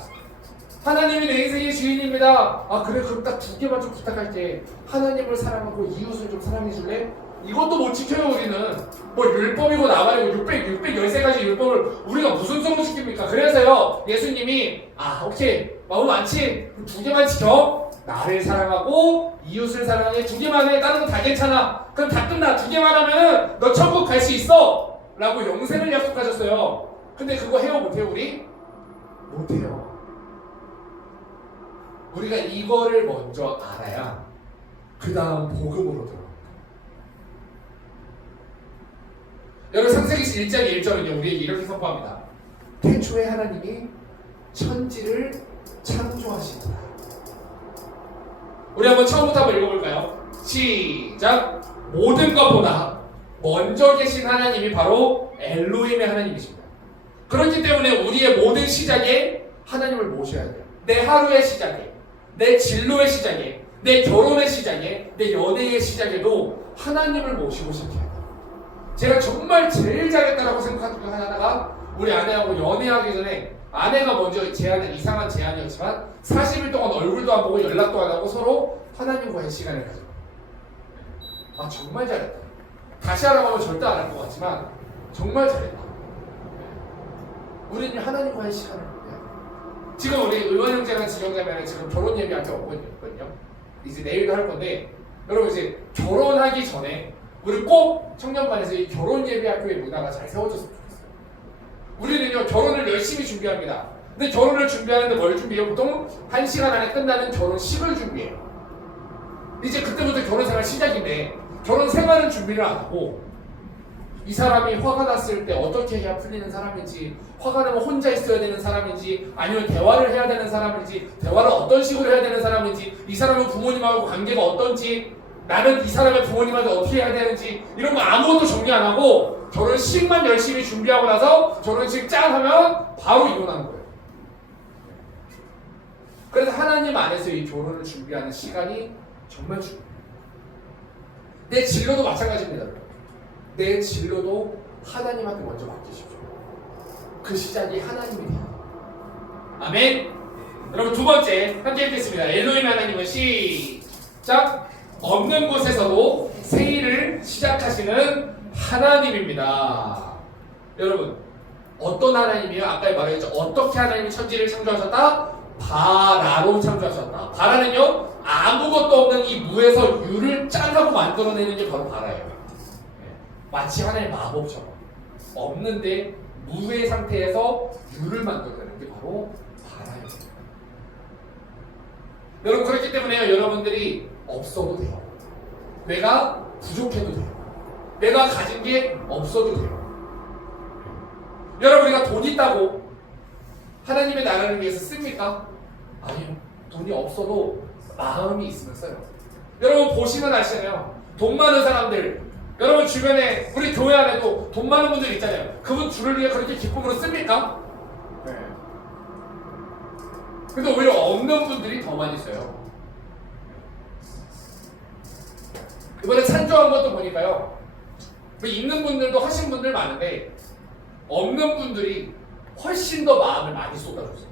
하나님이 내 인생의 주인입니다. 그래 그럼 딱 2개만 좀 부탁할게. 하나님을 사랑하고 이웃을 좀 사랑해 줄래? 이것도 못 지켜요. 우리는 뭐 율법이고 나발이고 613가지 율법을 우리가 무슨 수로 지킵니까? 그래서요 예수님이 오케이 마음 많지? 2개만 지켜. 나를 사랑하고 이웃을 사랑해. 2개만 해. 다른 건 다 괜찮아. 그럼 다 끝나. 2개만 하면은 너 천국 갈 수 있어 라고 영생을 약속하셨어요. 근데 그거 해요 못해요 우리? 못해요. 우리가 이거를 먼저 알아야 그 다음 복음으로 들어갑니다. 여러분 창세기 1장 1절은요 우리에게 이렇게 선포합니다. 태초에 하나님이 천지를 창조하시더라. 우리 한번 처음부터 한번 읽어볼까요? 시작. 모든 것보다 먼저 계신 하나님이 바로 엘로힘의 하나님이십니다. 그렇기 때문에 우리의 모든 시작에 하나님을 모셔야 돼요. 내 하루의 시작에, 내 진로의 시작에, 내 결혼의 시작에, 내 연애의 시작에도 하나님을 모시고 시작해야 돼요. 제가 정말 제일 잘했다라고 생각하는 중 하나가 우리 아내하고 연애하기 전에 아내가 먼저 제안한 이상한 제안이었지만 40일 동안 얼굴도 안 보고 연락도 안 하고 서로 하나님과의 시간을 가져요. 아 정말 잘했다. 다시 하라고 하면 절대 안 할 것 같지만 정말 잘했다. 우리는 하나님과의 시간을 보내야. 지금 우리 의원 형제랑 지경 자매는 지금 결혼 예비학교 없거든요. 이제 내일도 할 건데 여러분 이제 결혼하기 전에 우리 꼭 청년반에서 이 결혼 예비학교의 문화가 잘 세워졌으면 좋겠어요. 우리는요 결혼을 열심히 준비합니다. 근데 결혼을 준비하는데 뭘 준비해요? 보통 1시간 안에 끝나는 결혼식을 준비해요. 이제 그때부터 결혼 생활 시작인데 결혼 생활은 준비를 안 하고 이 사람이 화가 났을 때 어떻게 해야 풀리는 사람인지, 화가 나면 혼자 있어야 되는 사람인지, 아니면 대화를 해야 되는 사람인지, 대화를 어떤 식으로 해야 되는 사람인지, 이 사람은 부모님하고 관계가 어떤지, 나는 이 사람의 부모님한테 어떻게 해야 되는지 이런 거 아무것도 정리 안 하고 결혼식만 열심히 준비하고 나서 결혼식 짠 하면 바로 이혼하는 거예요. 그래서 하나님 안에서 이 결혼을 준비하는 시간이 정말 중요해요. 내 진로도 마찬가지입니다. 내 진로도 하나님한테 먼저 맡기십시오. 그 시작이 하나님이에요. 아멘. 여러분 두 번째 함께 읽겠습니다. 엘로힘 하나님은 시작. 없는 곳에서도 새 일을 시작하시는 하나님입니다. 여러분 어떤 하나님이요? 아까 말했죠. 어떻게 하나님이 천지를 창조하셨다? 바라로 창조하셨다. 바라는요 아무것도 없는 이 무에서 유를 짠하고 만들어내는 게 바로 바라예요. 마치 하나의 마법처럼 없는데 무의 상태에서 유를 만들어내는 게 바로 바라예요. 여러분 그렇기 때문에 여러분들이 없어도 돼요. 내가 부족해도 돼요. 내가 가진 게 없어도 돼요. 여러분 우리가 돈 있다고 하나님의 나라를 위해서 씁니까? 아니요. 돈이 없어도 마음이 있으면 써요. 여러분 보시면 아시잖아요. 돈 많은 사람들, 여러분 주변에 우리 교회 안에도 돈 많은 분들 있잖아요. 그분 주를 위해 그렇게 기쁨으로 씁니까? 네. 근데 오히려 없는 분들이 더 많이 써요. 이번에 찬조한 것도 보니까요. 있는 분들도 하신 분들 많은데 없는 분들이 훨씬 더 마음을 많이 쏟아줬어요.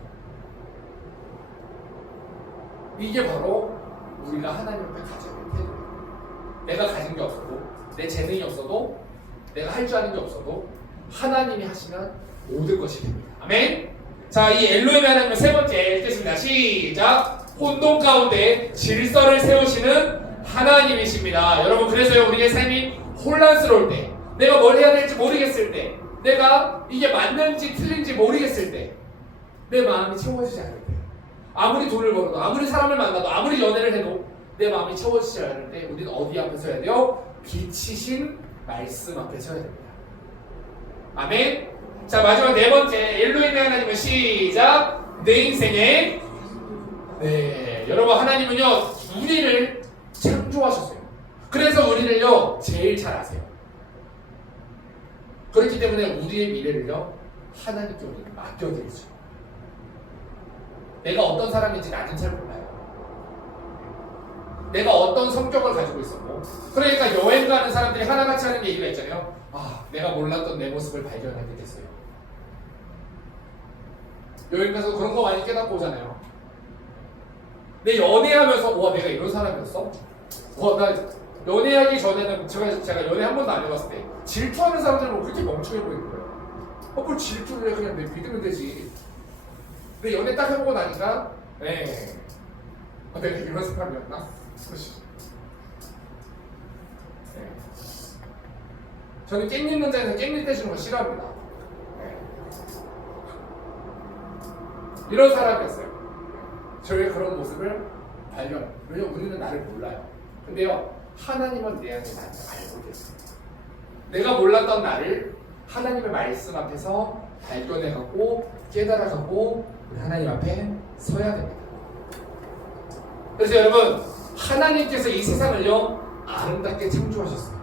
이게 바로 우리가 하나님 앞에 가져야 될 태도예요. 내가 가진 게 없어도, 내 재능이 없어도, 내가 할 줄 아는 게 없어도 하나님이 하시면 모든 것이 됩니다. 아멘. 자, 이 엘로힘 하나님은 세 번째 읽겠습니다. 시작. 혼돈 가운데 질서를 세우시는 하나님이십니다. 여러분 그래서요 우리의 삶이 혼란스러울 때, 내가 뭘 해야 될지 모르겠을 때, 내가 이게 맞는지 틀린지 모르겠을 때, 내 마음이 채워지지 않을 때, 아무리 돈을 벌어도, 아무리 사람을 만나도, 아무리 연애를 해도 내 마음이 채워지지 않을 때 우리는 어디 앞에 서야 돼요? 빛이신 말씀 앞에 서야 됩니다. 아멘. 자 마지막 네 번째 엘로힘의 하나님은 시작. 내 인생에 여러분 하나님은요 우리를 창조하셨어요. 그래서 우리를요 제일 잘 아세요. 그렇기 때문에 우리의 미래를요 하나님께 우리는 맡겨드리죠. 내가 어떤 사람인지 나는 잘 몰라요. 내가 어떤 성격을 가지고 있었고, 그러니까 여행 가는 사람들이 하나같이 하는 얘기가 있잖아요. 아, 내가 몰랐던 내 모습을 발견하게 됐어요. 여행 가서 그런 거 많이 깨닫고 오잖아요. 내 연애하면서 와 내가 이런 사람이었어? 와 나 연애하기 전에는 제가 연애 한 번도 안 해봤을 때 질투하는 사람들 보면 그렇게 멍청해 보이는 거예요. 뭘 질투를 해. 그냥 내 믿으면 되지. 근데 연애 딱 해보고 나니까 내가 이런 사람이었나? 저는 깻잎 논장에서 깻잎 떼주는 거 싫어합니다. 이런 사람이었어요. 저의 그런 모습을 발견. 왜냐면 우리는 나를 몰라요. 근데요 하나님은 내 안에 나를 알고 계세요. 내가 몰랐던 나를 하나님의 말씀 앞에서 발견해갖고 깨달아갖고 우리 하나님 앞에 서야 됩니다. 그래서 여러분 하나님께서 이 세상을요 아름답게 창조하셨어요.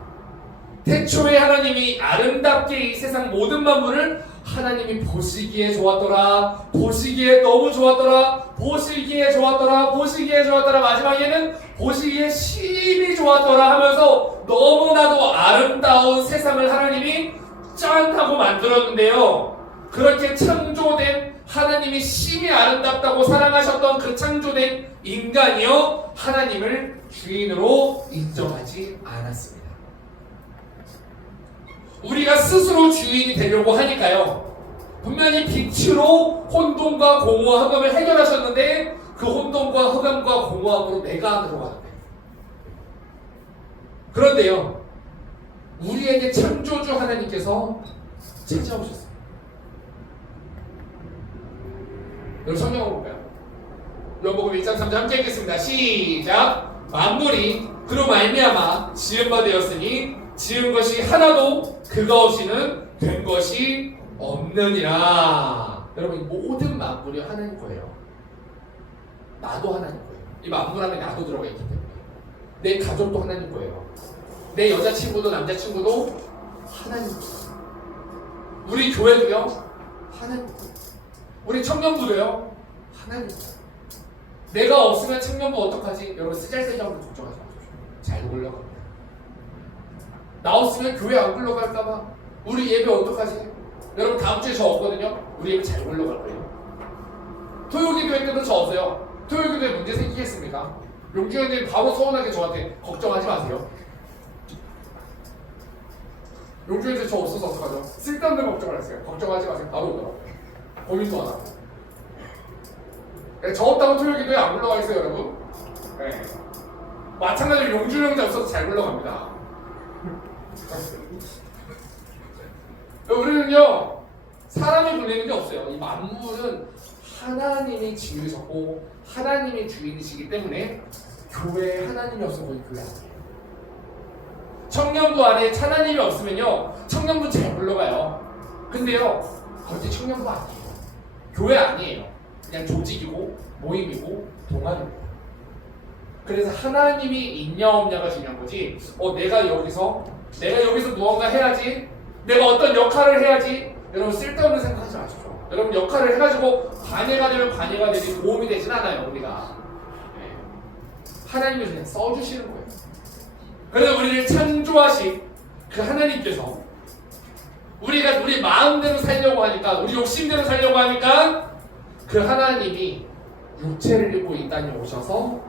태초에 하나님이 아름답게 이 세상 모든 만물을 하나님이 보시기에 좋았더라, 보시기에 너무 좋았더라, 보시기에 좋았더라, 보시기에 좋았더라, 마지막에는 보시기에 심히 좋았더라 하면서 너무나도 아름다운 세상을 하나님이 짠 하고 만들었는데요. 그렇게 창조된 하나님이 심히 아름답다고 사랑하셨던 그 창조된 인간이요 하나님을 주인으로 인정하지 않았습니다. 우리가 스스로 주인이 되려고 하니까요. 분명히 빛으로 혼돈과 공허와 흑암을 해결하셨는데 그 혼돈과 흑암과 공허함으로 내가 안으로 가는 거예요. 그런데요. 우리에게 창조주 하나님께서 찾아오셨어요. 여러분 성경을 볼까요? 요한복음 1장 3절 함께 읽겠습니다. 시작. 만물이 그로 말미암아 지은 바 되었으니 지은 것이 하나도 그가 없이는 된 것이 없느니라. 여러분 모든 만물이 하나님 거예요. 나도 하나님 거예요. 이 만물 안에 나도 들어가 있기 때문에 내 가족도 하나님 거예요. 내 여자친구도 남자친구도 하나님 거예요. 우리 교회도요 하나님 거예요. 우리 청년부도요 하나님 거예요. 내가 없으면 청년부 어떡하지? 여러분 쓰잘데기없는 걱정하지 마십시오. 잘 굴러갑니다. 나 없으면 교회 안 굴러갈까봐 우리 예배 어떡하지? 여러분 다음 주에 저 없거든요. 우리 예배 잘 굴러갈 거예요. 토요기도회 때도 저 없어요. 토요기도회 문제 생기겠습니까? 용주현님 바로 서운하게 저한테 걱정하지 마세요. 용주현님 저 없어서 어떡하죠? 쓸데없는 걱정을 했어요. 걱정하지 마세요. 바로 오더라고요. 고민도 안 하고. 네, 저 없다고 토요기도회 안 굴러가 있어요, 여러분. 네. 마찬가지로 용준 형제 없어서 잘 굴러갑니다. 우리는요 사람이 보내는 게 없어요. 이 만물은 하나님이 지으셨고 하나님이 주인이시기 때문에 교회에 하나님이 없으면 거의 교회 아니에요. 청년부 안에 하나님이 없으면요 청년부 잘 굴러가요. 근데요 거기 청년부 아니에요. 교회 아니에요. 그냥 조직이고 모임이고 동아리입니다. 그래서 하나님이 있냐 없냐가 중요한 거지. 내가 여기서 무언가 해야지. 내가 어떤 역할을 해야지. 여러분 쓸데없는 생각하지 마십시오. 여러분 역할을 해가지고 관예가 되면 관예가 되지 도움이 되진 않아요. 우리가 하나님이 그냥 써주시는 거예요. 그래서 우리를 창조하신 그 하나님께서 우리가 우리 마음대로 살려고 하니까 우리 욕심대로 살려고 하니까 그 하나님이 육체를 입고 이 땅에 오셔서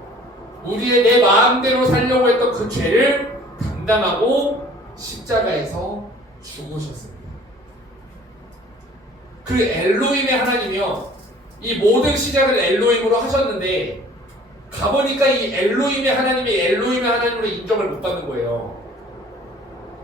우리의 내 마음대로 살려고 했던 그 죄를 담당하고 십자가에서 죽으셨습니다. 그 엘로힘의 하나님이요 이 모든 시작을 엘로힘으로 하셨는데 가보니까 이 엘로힘의 하나님이 엘로힘의 하나님으로 인정을 못 받는 거예요.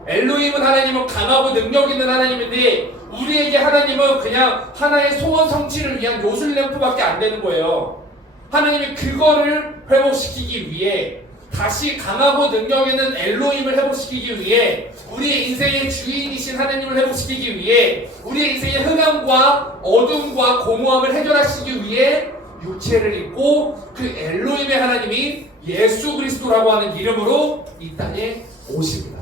엘로힘은 하나님은 강하고 능력 있는 하나님인데 우리에게 하나님은 그냥 하나의 소원 성취를 위한 요술램프밖에 안 되는 거예요. 하나님이 그거를 회복시키기 위해 다시 강하고 능력 있는 엘로힘을 회복시키기 위해 우리의 인생의 주인이신 하나님을 회복시키기 위해 우리의 인생의 흑암과 어둠과 공허함을 해결하시기 위해 육체를 입고 그 엘로힘의 하나님이 예수 그리스도라고 하는 이름으로 이 땅에 오십니다.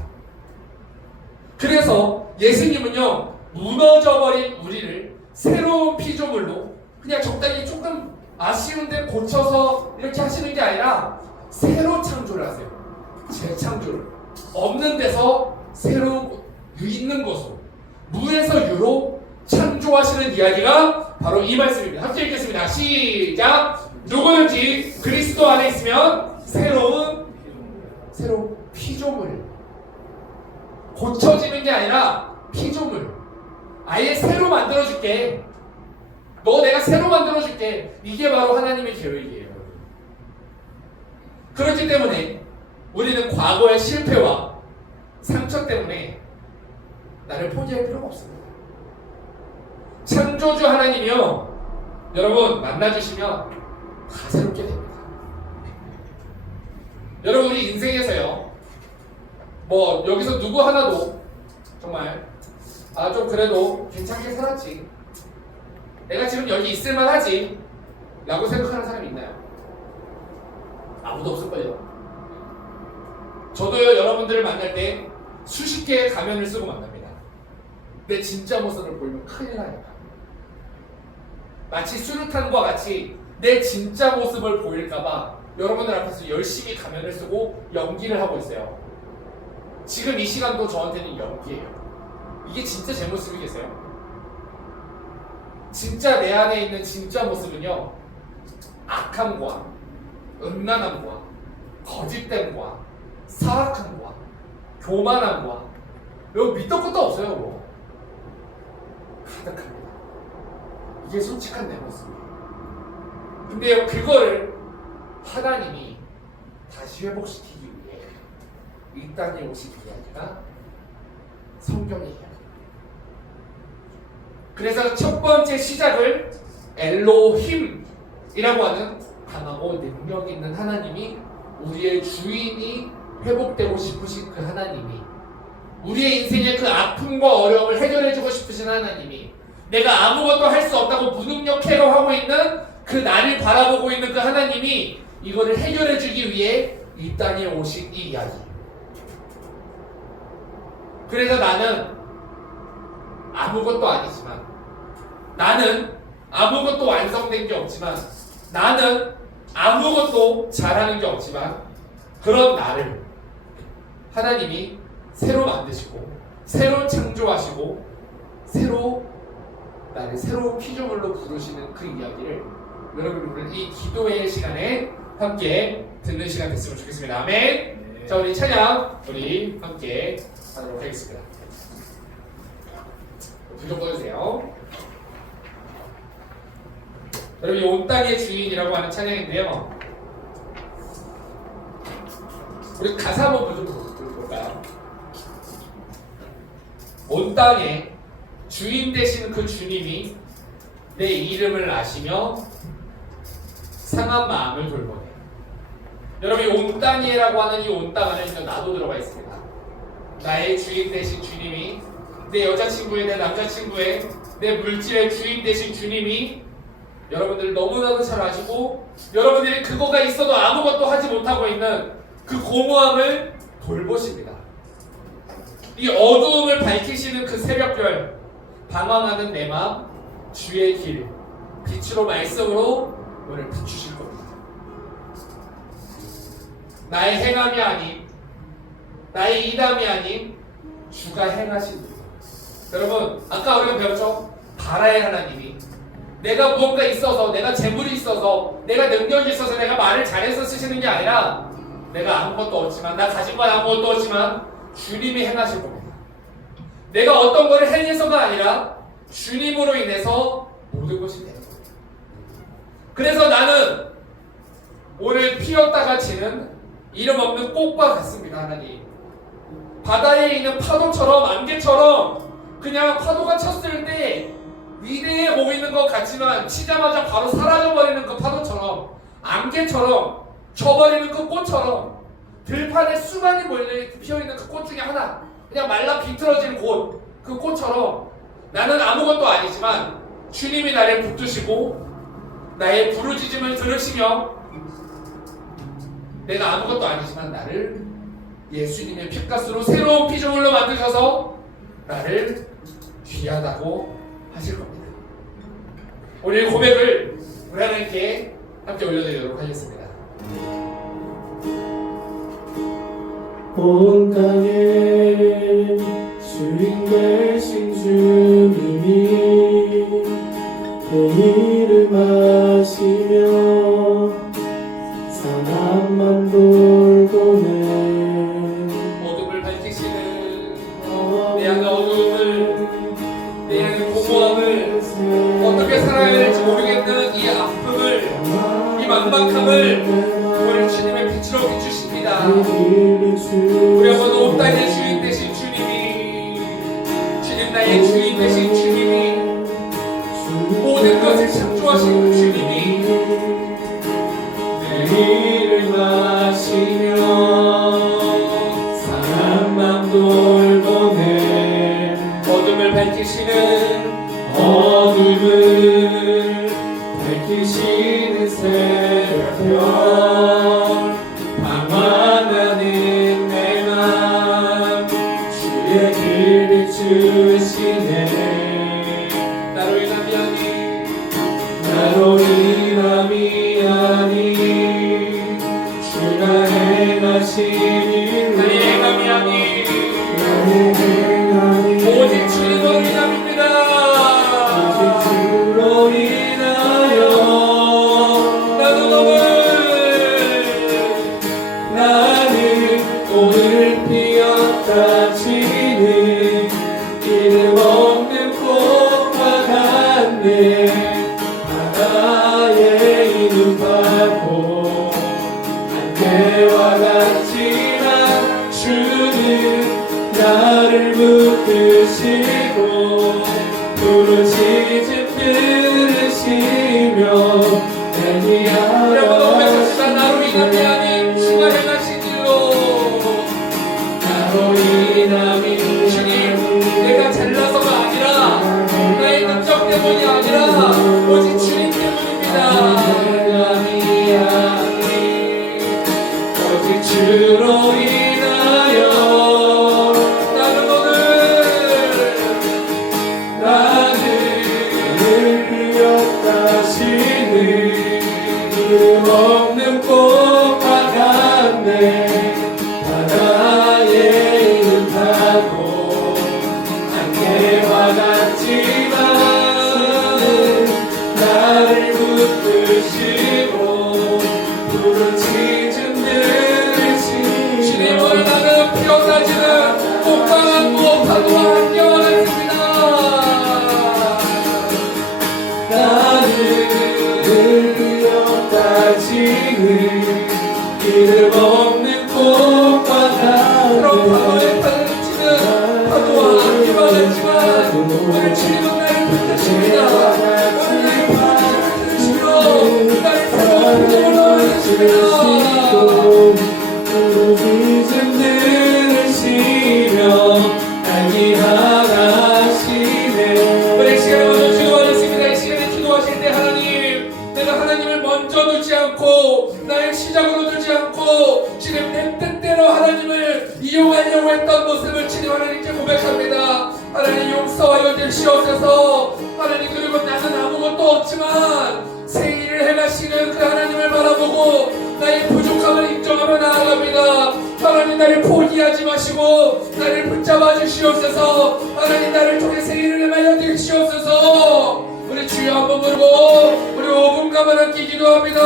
그래서 예수님은요 무너져버린 우리를 새로운 피조물로 그냥 적당히 조금 아쉬운데 고쳐서 이렇게 하시는 게 아니라 새로 창조를 하세요. 재창조를 없는 데서 새로 있는 것으로 무에서 유로 창조하시는 이야기가 바로 이 말씀입니다. 함께 읽겠습니다. 시작. 누구든지 그리스도 안에 있으면 새로운 피조물. 고쳐지는 게 아니라 피조물. 아예 새로 만들어줄게. 너 내가 새로 만들어줄게. 이게 바로 하나님의 계획이에요. 그렇기 때문에 우리는 과거의 실패와 상처 때문에 나를 포기할 필요가 없습니다. 창조주 하나님이요 여러분 만나주시면 다 새롭게 됩니다. 여러분 우리 인생에서요 여기서 누구 하나도 정말 좀 그래도 괜찮게 살았지, 내가 지금 여기 있을만하지 라고 생각하는 사람이 있나요? 아무도 없을걸요. 저도요 여러분들을 만날 때 수십 개의 가면을 쓰고 만납니다. 내 진짜 모습을 보이면 큰일 나니까. 마치 수류탄과 같이 내 진짜 모습을 보일까봐 여러분들 앞에서 열심히 가면을 쓰고 연기를 하고 있어요. 지금 이 시간도 저한테는 연기예요. 이게 진짜 제 모습이겠어요? 진짜 내 안에 있는 진짜 모습은요 악함과 음란함과 거짓됨과 사악함과 교만함과 여기 밑도 끝도 없어요. 뭐. 가득합니다. 이게 솔직한 내 모습이에요. 근데 그거를 하나님이 다시 회복시키기 위해 이 땅에 오신 이야기가 성경의 이야기입니다. 그래서 첫 번째 시작을 엘로힘이라고 하는 강하고 능력 있는 하나님이 우리의 주인이 회복되고 싶으신 그 하나님이 우리의 인생의 그 아픔과 어려움을 해결해주고 싶으신 하나님이 내가 아무것도 할 수 없다고 무능력해로 하고 있는 그 나를 바라보고 있는 그 하나님이 이거를 해결해주기 위해 이 땅에 오신 이 이야기. 그래서 나는 아무것도 아니지만, 나는 아무것도 완성된 게 없지만, 나는 아무것도 잘하는 게 없지만, 그런 나를 하나님이 새로 만드시고 새로 창조하시고 나를 새로운 피조물로 부르시는 그 이야기를 여러분 오늘 이 기도의 시간에 함께 듣는 시간 됐으면 좋겠습니다. 아멘. 네. 자, 우리 찬양 우리 함께 하도록 하겠습니다. 불 좀 꺼주세요. 여러분, 이 온 땅의 주인이라고 하는 찬양인데요, 우리 가사 한번 좀 볼까요? 온 땅에 주인 되신 그 주님이 내 이름을 아시며 상한 마음을 돌보네. 여러분, 이 온 땅이라고 하는 이 온 땅 안에 나도 들어가 있습니다. 나의 주인 되신 주님이, 내 여자친구의, 내 남자친구의, 내 물질의 주인 되신 주님이 여러분들 너무나도 잘 아시고, 여러분들이 그거가 있어도 아무것도 하지 못하고 있는 그 공허함을 돌보십니다. 이 어두움을 밝히시는 그 새벽별, 방황하는 내 마음, 주의 길, 빛으로 말씀으로 오늘 비추실 겁니다. 나의 행함이 아닌, 나의 이담이 아닌 주가 행하신 일. 여러분, 아까 우리가 배웠죠? 바라의 하나님이 내가 무언가 있어서, 내가 재물이 있어서, 내가 능력이 있어서, 내가 말을 잘해서 쓰시는 게 아니라 내가 아무것도 없지만, 나 가진 건 아무것도 없지만 주님이 행하실 겁니다. 내가 어떤 거를 해내서가 아니라 주님으로 인해서 모든 것이 되는 겁니다. 그래서 나는 오늘 피었다가 지는 이름 없는 꽃과 같습니다. 하나님, 바다에 있는 파도처럼, 안개처럼 그냥 파도가 쳤을 때 위대해 보이는 것 같지만 치자마자 바로 사라져버리는 그 파도처럼, 안개처럼 져버리는 그 꽃처럼, 들판에 수많이 피어있는 그 꽃 중에 하나, 그냥 말라 비틀어진 곳, 그 꽃처럼 나는 아무것도 아니지만 주님이 나를 붙드시고 나의 부르짖음을 들으시며, 내가 아무것도 아니지만 나를 예수님의 피값으로 새로운 피조물로 만드셔서 나를 귀하다고 하실 겁니다. 오늘 고백을 우리 하나님께 함께 올려드리도록 하겠습니다. 온 땅에 주인 되신 주님이 내 이름 아시며 상한 맘 돌보네. 어둠을 밝히시는, 내 안의 어둠을, 내 안의 공허함을, 어떻게 살아야 될지 모르겠는 이 아픔을, 이 막막함을 오늘 주님의 빛으로 비추십니다. 우리 한번 온 땅의 주인 되신 주님이, 주님 나의 주인 되신 주님이, 모든 것을 창조하신 그 주님이 내 이름 아시며 상한 맘 돌보네. 어둠을 밝히시는, 어둠을 밝히시는 새벽별, 방황하는 내 맘 주의 길 비추시네. 나로 인함이 아닌, 나로 인함이 아닌 주가 행하신 일, 나의 행함이 아닌 나의 행함이 오직 주님으로 인함입니다. 오직 주로 인하여 나도 오늘 피었다 지는 이름 없는 꽃과 같네 바다에 있는 파도 안개와 같지만 주는 나를 붙드시고 부르짖음 들으시며 내니 여러분 오늘 알아 자신과 나로 인함이 아닌 주가 행하신 일로 나로 인함이 주님 내가 잘나서가 아니라 나의 능력 때문이 아니라 오직 주님 때문입니다. 인함이 아니 오직 주로 인하여 나는 오늘 피었다 시는 이름 없는 꽃과 같네 바다에 있는 파도 안개와 같지만 나를 붙드시고 부르짖음 들으시며 주님 오늘 나는 피어나지는 꽃과 파도와 함께와 같습니다. 나는 피었다 지는 이름 없는 꽃과 그런 같네 파도에 치는 파도와 함께와 같지만 오늘 주님은 나를 붙드십니다. 오늘 나를 붙드시며 나를 새로운 표정으로 만드십니다. 부르짖음 들으시며 날 기억하시네 우리 시간에 먼저 기도하셨습니다. 이 시간에 기도하실 때 하나님 내가 하나님을 먼저 두지 않고 나의 시작으로 두지 않고 지금 내 뜻대로 하나님을 이용하려고 했던 모습을 주님 하나님께 고백합니다. 하나님 용서하여 주시옵소서. 하나님 그리고 나는 아무것도 없지만 새 일을 행하시는 그 하나님을 바라보고 나의 부족함을 인정하며 나아갑니다. 하나님 나를 포기하지 마시고 나를 붙잡아 주시옵소서. 하나님 나를 통해 새 일을 행하여 주시옵소서. 우리 주여 한번 부르고 우리 5분간만 함께 기도합니다.